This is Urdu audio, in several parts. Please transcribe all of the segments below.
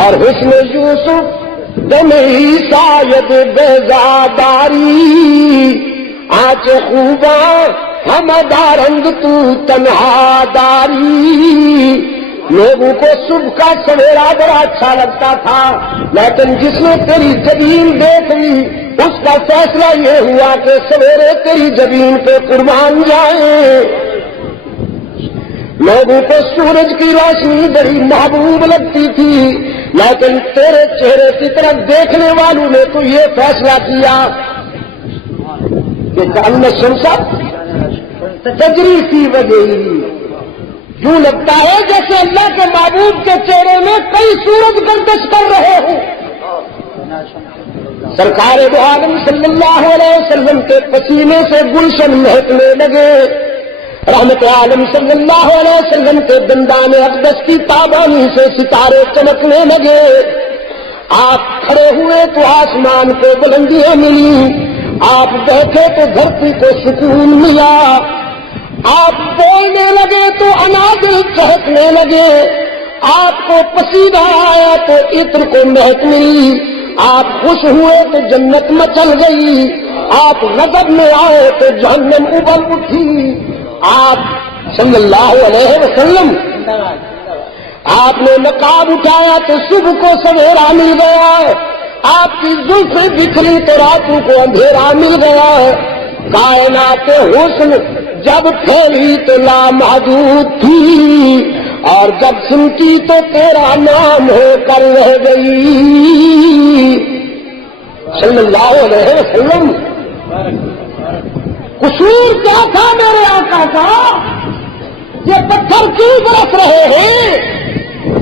اور حسن یوسف دم عیسیت بیزاداری آنچ خوباں ہمدارنگ تو تنہا داری. لوگوں کو صبح کا سویرا بڑا اچھا لگتا تھا، لیکن جس نے تیری جبین دیکھ لی اس کا فیصلہ یہ ہوا کہ سویرے تیری جبین پہ قربان جائیں. لوگوں کو سورج کی روشنی بڑی محبوب لگتی تھی، لیکن تیرے چہرے کی طرف دیکھنے والوں نے تو یہ فیصلہ کیا کہ کان شمسا تجری فی وجہی. یوں لگتا ہے جیسے اللہ کے محبوب کے چہرے میں کئی سورج گردش کر رہے ہوں. سرکار دو عالم صلی اللہ علیہ وسلم کے پسینے سے گلشن مہکنے لگے. رحمت عالم صلی اللہ علیہ وسلم کے دندان اقدس کی تابانی سے ستارے چمکنے لگے. آپ کھڑے ہوئے تو آسمان کو بلندیاں ملی، آپ بیٹھے تو دھرتی کو سکون ملا، آپ بولنے لگے تو اناجل چہکنے لگے، آپ کو پسینہ آیا تو عطر کو مہک ملی، آپ خوش ہوئے تو جنت مچل گئی، آپ غضب میں آئے تو جہنم ابل اٹھی. آپ صلی اللہ علیہ وسلم آپ نے نقاب اٹھایا تو صبح کو سویرا مل گیا، آپ کی زلفیں بکھری تو راتوں کو اندھیرا مل گیا. کائنات حسن جب پھیلی تو لامحدود تھی، اور جب سنتی تو تیرا نام ہو کر رہ گئی. صلی اللہ علیہ وسلم. قصور کیا تھا میرے آقا کا؟ یہ پتھر کیوں برس رہے ہیں؟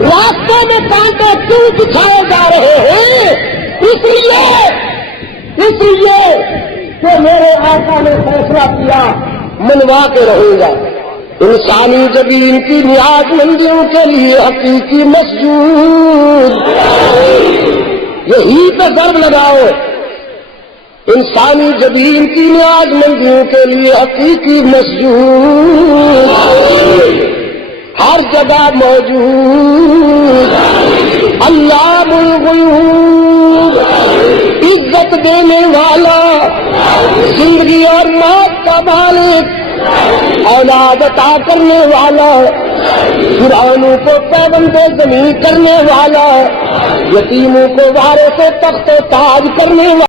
راستے میں کانٹے کیوں بچھائے جا رہے ہیں؟ اس لیے کہ میرے آقا نے فیصلہ کیا منوا کے رہوں گا. انسانی جبین کی نیاز مندیوں کے لیے حقیقی مسجود. یہی پہ ضرب لگاؤ. انسانی جبین کی نیاز مندیوں کے لیے حقیقی مسجود ہر جگہ موجود. علام الغیوب عزت دینے والا، زندگی اور موت کا مالک، اولاد عطا کرنے والا، فرعونوں کو پیبند زمین کرنے والا، یتیموں کو وارث تخت و تاج کرنے والا.